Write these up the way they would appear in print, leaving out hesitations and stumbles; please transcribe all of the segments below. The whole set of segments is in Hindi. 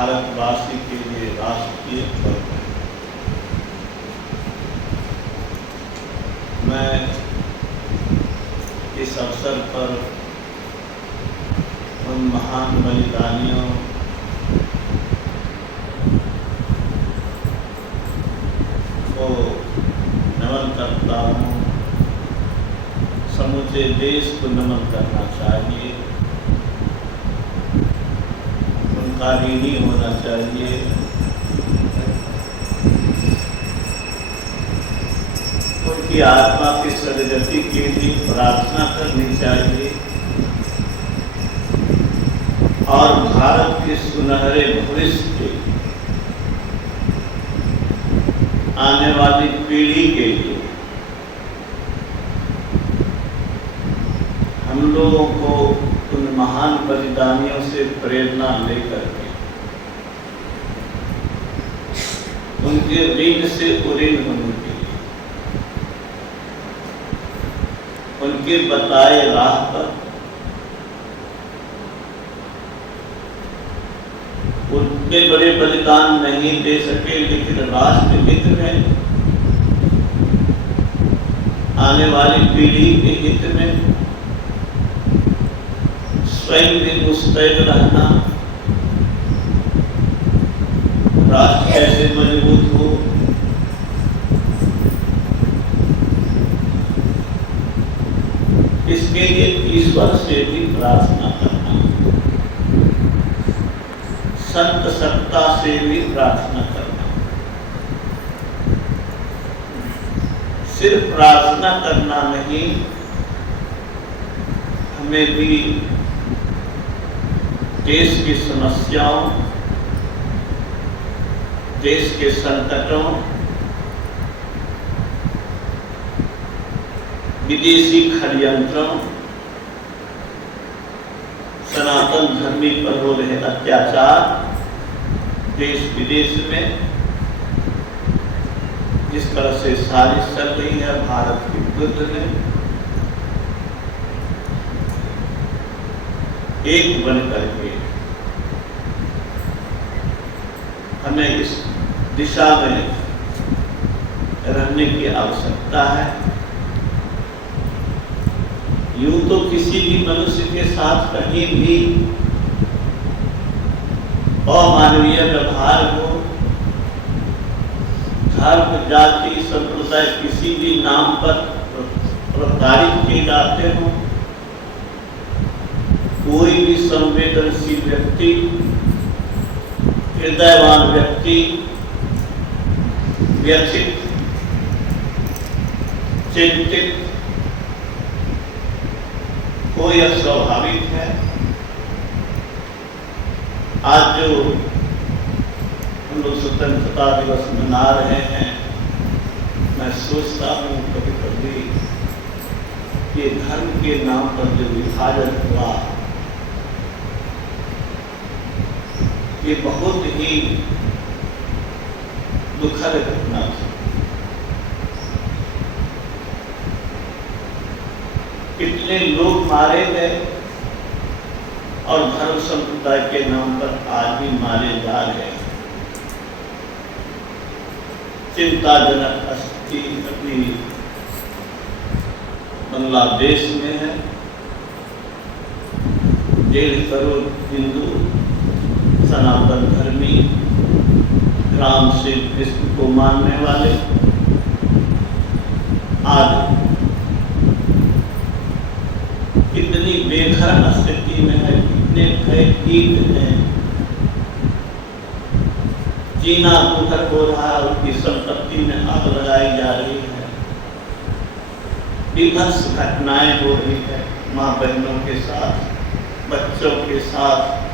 भारतवासी के लिए राष्ट्रीय पर्व है। मैं इस अवसर पर उन महान बलिदानियों को नमन करता हूँ। समूचे देश को नमन करना चाहिए, उनका ऋणी होना चाहिए। उनकी आत्मा की सदगति के लिए प्रार्थना करनी चाहिए और भारत के सुनहरे भविष्य के आने वाली पीढ़ी के लिए हम लोगों को उन महान बलिदानियों से प्रेरणा लेकर के उनके ऋण से उऋण होने के लिए उनके बताए राह पर उनके बड़े बलिदान नहीं दे सके, लेकिन राष्ट्र हित में, आने वाली पीढ़ी के हित में स्वयं भी मुस्तैद रहना, राष्ट्र कैसे मजबूत हो, इसके लिए ईश्वर से भी प्रार्थना करना, संत सत्ता से भी प्रार्थना करना। सिर्फ प्रार्थना करना नहीं, हमें भी देश की समस्याओं, देश के संकटों, विदेशी षड्यंत्रों, सनातन धर्मी पर हो रहे अत्याचार, देश विदेश में जिस तरह से साजिश चल रही है भारत के विरुद्ध में, एक बनकर के हमें इस दिशा में रहने की आवश्यकता है। यूं तो किसी भी मनुष्य के साथ कहीं भी अमानवीय व्यवहार हो, धर्म, जाति, संप्रदाय किसी भी नाम पर प्रताड़ित किए जाते हों, कोई भी संवेदनशील व्यक्ति, हृदयवान व्यक्ति व्यथित, चिंतित हो, यह स्वाभाविक है। आज जो हम लोग स्वतंत्रता दिवस मना रहे हैं, मैं सोचता हूँ कभी कभी ये धर्म के नाम पर जो विभाजन हुआ, ये बहुत ही दुखद घटना थी। कितने लोग मारे गए और धर्म संप्रदाय के नाम पर आज भी मारे जा रहे हैं। चिंताजनक स्थिति अभी बांग्लादेश में है। 1.5 करोड़ हिंदू सनातन धर्मी, राम श्री कृष्ण को मानने वाले आज कितनी बेघर स्थिति में है, कितने भयभीत हैं, जीना दुर्भर हो रहा है, उनकी संपत्ति में आग लगाई जा रही है, विभत्स घटनाएं हो रही है माँ बहनों के साथ, बच्चों के साथ।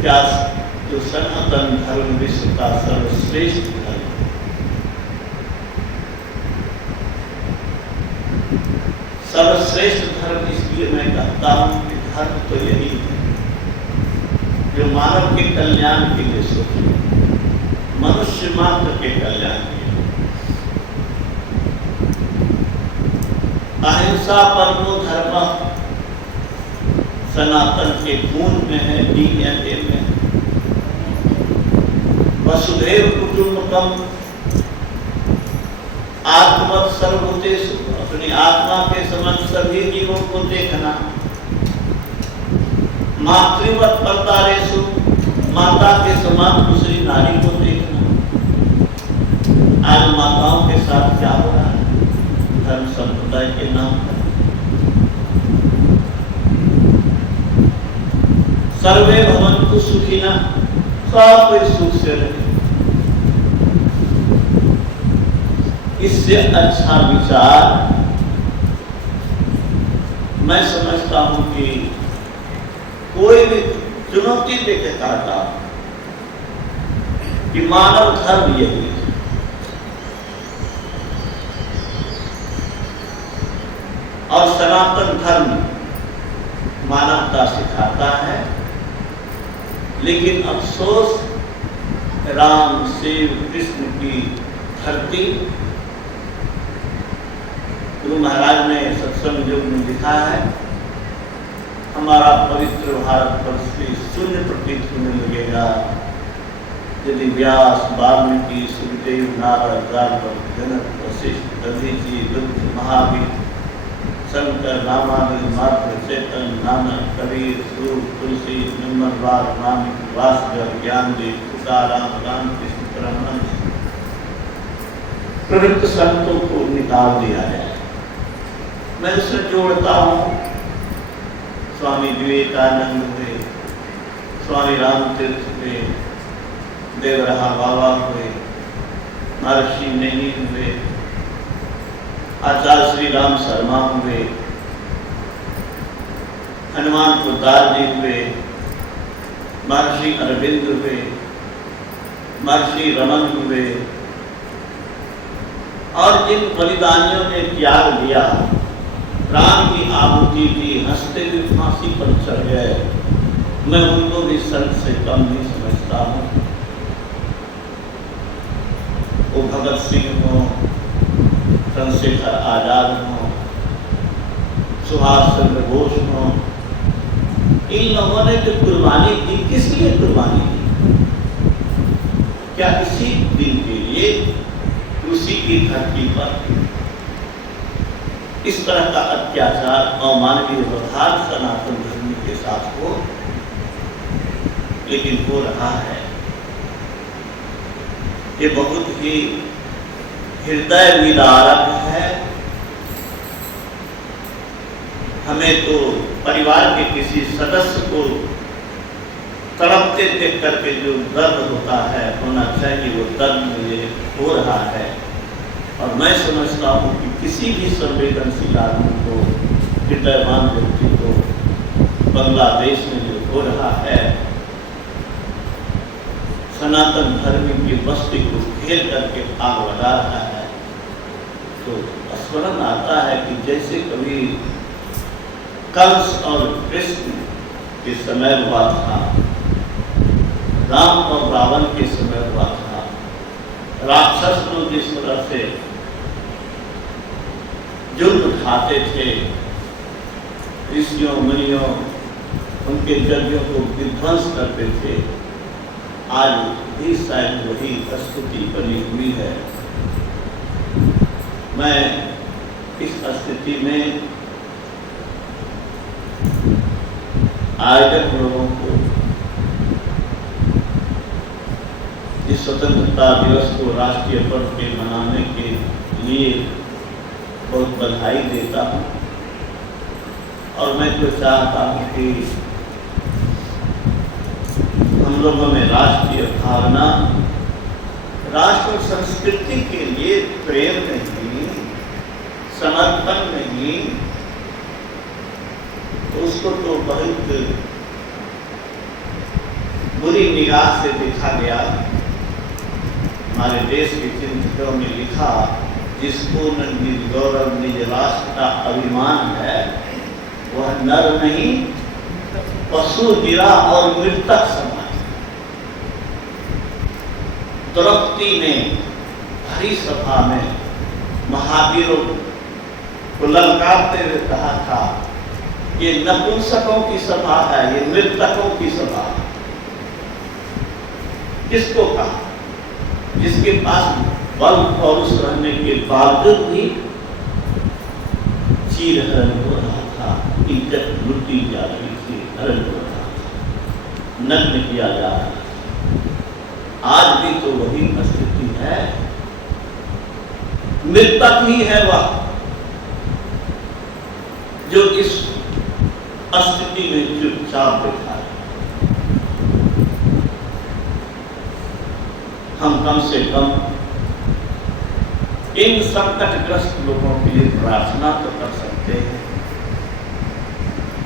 क्या जो सनातन धर्म विश्व का सर्वश्रेष्ठ धर्म, सर्वश्रेष्ठ धर्म इसलिए मैं कहता हूँ कि धर्म तो यही है जो मानव के कल्याण के लिए सोचे, मनुष्य मात्र के कल्याण के लिए। अहिंसा परमो धर्मः, सनातन के खून में है, डीएनए में। वसुधैव कुटुंबकम, आत्मवत् सर्वभूतेषु, अपनी आत्मा के समान सभी जीवों को देखना। मातृवत् परदारेषु, माता के समान दूसरी नारी को देखना। आज माताओं के साथ क्या हो रहा है धर्म संप्रदाय के नाम पर? सर्वे भवन्तु सुखिनः, सब कोई सुख से रहे। इससे अच्छा विचार मैं समझता हूं कि कोई भी चुनौती देके कहता कि मानव धर्म यही है। और सनातन धर्म मानवता सिखाता है, लेकिन अफसोस राम शिव कृष्ण की धरती, गुरु महाराज ने सत्संग युग में लिखा है, हमारा पवित्र भारत वर्ष भी शून्य प्रतीत होने लगेगा यदि व्यास, वाल्मीकि, सुखदेव, नारद, गार्ग, जनक, वशिष्ठ, दधीचि, बुद्ध, महावीर, शंकर, रामानुज, माधव, चेतन, नानक, कबीर, सूर, तुलसी, नंबरवार, मानिक, भास्कर, ज्ञानदेव, तुकाराम, रामकृष्ण परमहंस प्रवृत्त संतों को निकाल दिया है। मैं उससे जोड़ता हूँ स्वामी विवेकानंद हुए, स्वामी रामतीर्थ हुए, देवरहा बाबा हुए, महर्षि नैनी हुए, आचार्य श्री राम शर्मा हुए, हनुमान पुरदार जी हुए, महर्षि अरविंद हुए, महर्षि रमन हुए, और जिन बलिदानियों ने त्याग दिया, प्राण की आहुति दी, हंसते हुए फांसी पर चढ़ गए, मैं उनको भी संत से कम नहीं समझता हूँ। वो भगत सिंह हो, चंद्रशेखर आजाद हो, सुभाष चंद्र बोस हो, इन लोगों ने जो कुर्बानी दी, किस लिए कुर्बानी दी? क्या इसी दिन के लिए, उसी की धरती पर इस तरह का अत्याचार और मानवीय व्यवहार सनातन धर्म के साथ हो? लेकिन हो रहा है। ये बहुत ही हृदय विदारक है। हमें तो परिवार के किसी सदस्य को तड़पते देख करके जो दर्द होता है, होना चाहिए, वो दर्द मुझे हो रहा है। और मैं समझता हूँ कि किसी भी संवेदनशील आदमी को, हृदयवान व्यक्ति को बांग्लादेश में जो हो रहा है, सनातन धर्म की बस्ती को घेर करके आग लगा रहा है, तो स्मरण आता है कि जैसे कभी कंस और कृष्ण के समय हुआ था, राम और रावण के समय हुआ था। राक्षस लोग जिस तरह से जुल्म उठाते थे, ऋषियों मुनियों, उनके यज्ञों को विध्वंस करते थे, आज भी शायद वही स्थिति बनी हुई है। मैं इस स्थिति में आयोजक लोगों को इस स्वतंत्रता दिवस को राष्ट्रीय पर्व के मनाने के लिए बहुत बधाई देता हूँ। और मैं तो चाहता हूँ कि हम लोगों में राष्ट्रीय भावना, राष्ट्र संस्कृति के लिए प्रेम नहीं, समर्पण नहीं, उसको तो बहुत बुरी निगाह से देखा गया। हमारे देश के चिंतकों ने लिखा, जिसको निज गौरव निज राष्ट्र का अभिमान है, वह नर नहीं पशु गिरा और मृतक समान। द्रौपदी ने हरी सभा में महावीरों को ललकारते हुए कहा था ये नपुंसकों की सभा है, ये मृतकों की सभा है। किसको कहा? जिसके पास बल पौरुष रहने के बावजूद भी चीर हरण हो रहा था, इज्जत लुटी जा रही थी, हरण हो रहा था, नग्न किया जा रहा था। आज भी तो वही स्थिति है। मृतक ही है वह जो इस स्थिति में चुपचाप बैठा है। हम कम से कम इन संकटग्रस्त लोगों के लिए प्रार्थना तो कर सकते हैं।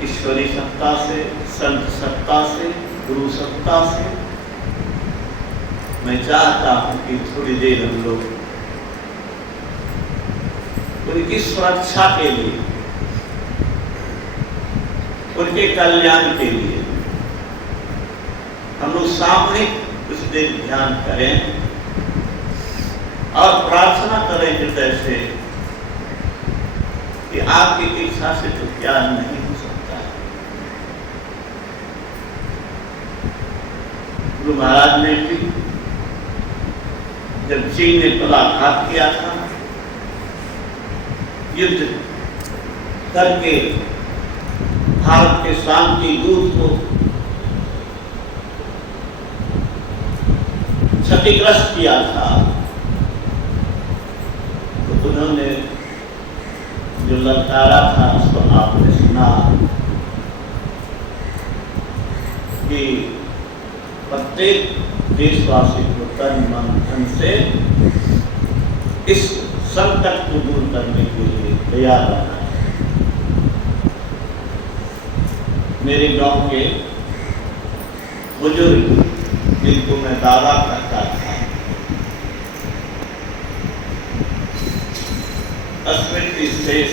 ईश्वरी सत्ता से, संत सत्ता से, गुरु सत्ता से मैं चाहता हूं कि थोड़ी देर हम लोग उनकी सुरक्षा के लिए, उनके कल्याण के लिए हम लोग सामूहिक कुछ देर ध्यान करें और प्रार्थना करें हृदय से कि आपकी इच्छा से तो क्या नहीं हो सकता है। गुरु महाराज ने भी जब चीन ने पराघात किया था, युद्ध करके भारत के शांति दूत को क्षतिग्रस्त किया था, तो उन्होंने जो ललकारा था उसको आपने सुना कि प्रत्येक देशवासी को तन मन धन से इस संकट को दूर करने के लिए तैयार रहना है। मेरे गांव के बुजुर्ग जिनको मैं दादा करता था, स्मृति शेष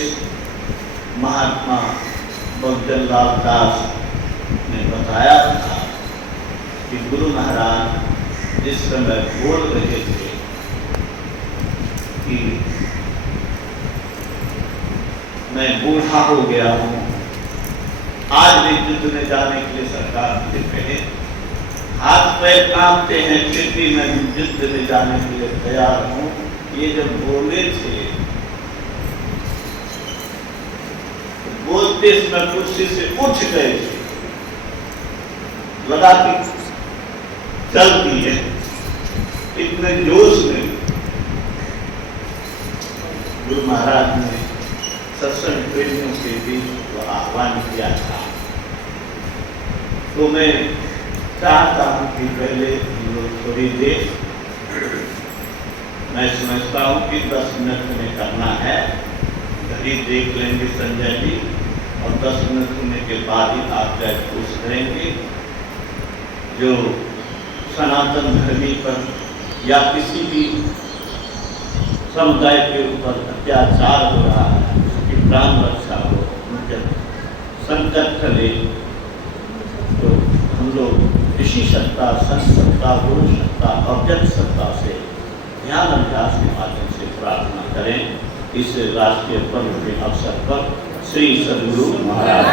महात्मा बगदलाल दास ने बताया था कि गुरु महाराज जिस समय बोल रहे थे कि मैं बूढ़ा हो गया हूँ, आज भी युद्ध में जाने के लिए सरकार मुझे कहे, हाथ पैर कांपते हैं, फिर भी मैं युद्ध में जाने के लिए तैयार हूँ। ये जब बोले थे, बोलते समय कुर्सी से उठ गए थे, लगा कि चलती है, इतने जोश में गुरु महाराज ने सत्संग प्रेमियों के बीच को आह्वान किया था। तो मैं चाहता हूं कि पहले हम लोग थोड़ी देर, मैं समझता हूं कि 10 मिनट में करना है, घड़ी देख लेंगे संजय जी, और 10 मिनट होने के बाद ही आप चाहे पूछ करेंगे। जो सनातन धर्मी पर या किसी भी समुदाय के ऊपर अत्याचार हो रहा है, उसकी प्राण रक्षा हो, उनके संकट टले, तो हम लोग ऋषि सत्ता, संत सत्ता, गुरु सत्ता, अव्यक्त सत्ता से ध्यान अभ्यास के माध्यम से प्रार्थना करें। इस राष्ट्रीय पर्व के अवसर पर श्री सद्गुरु महाराज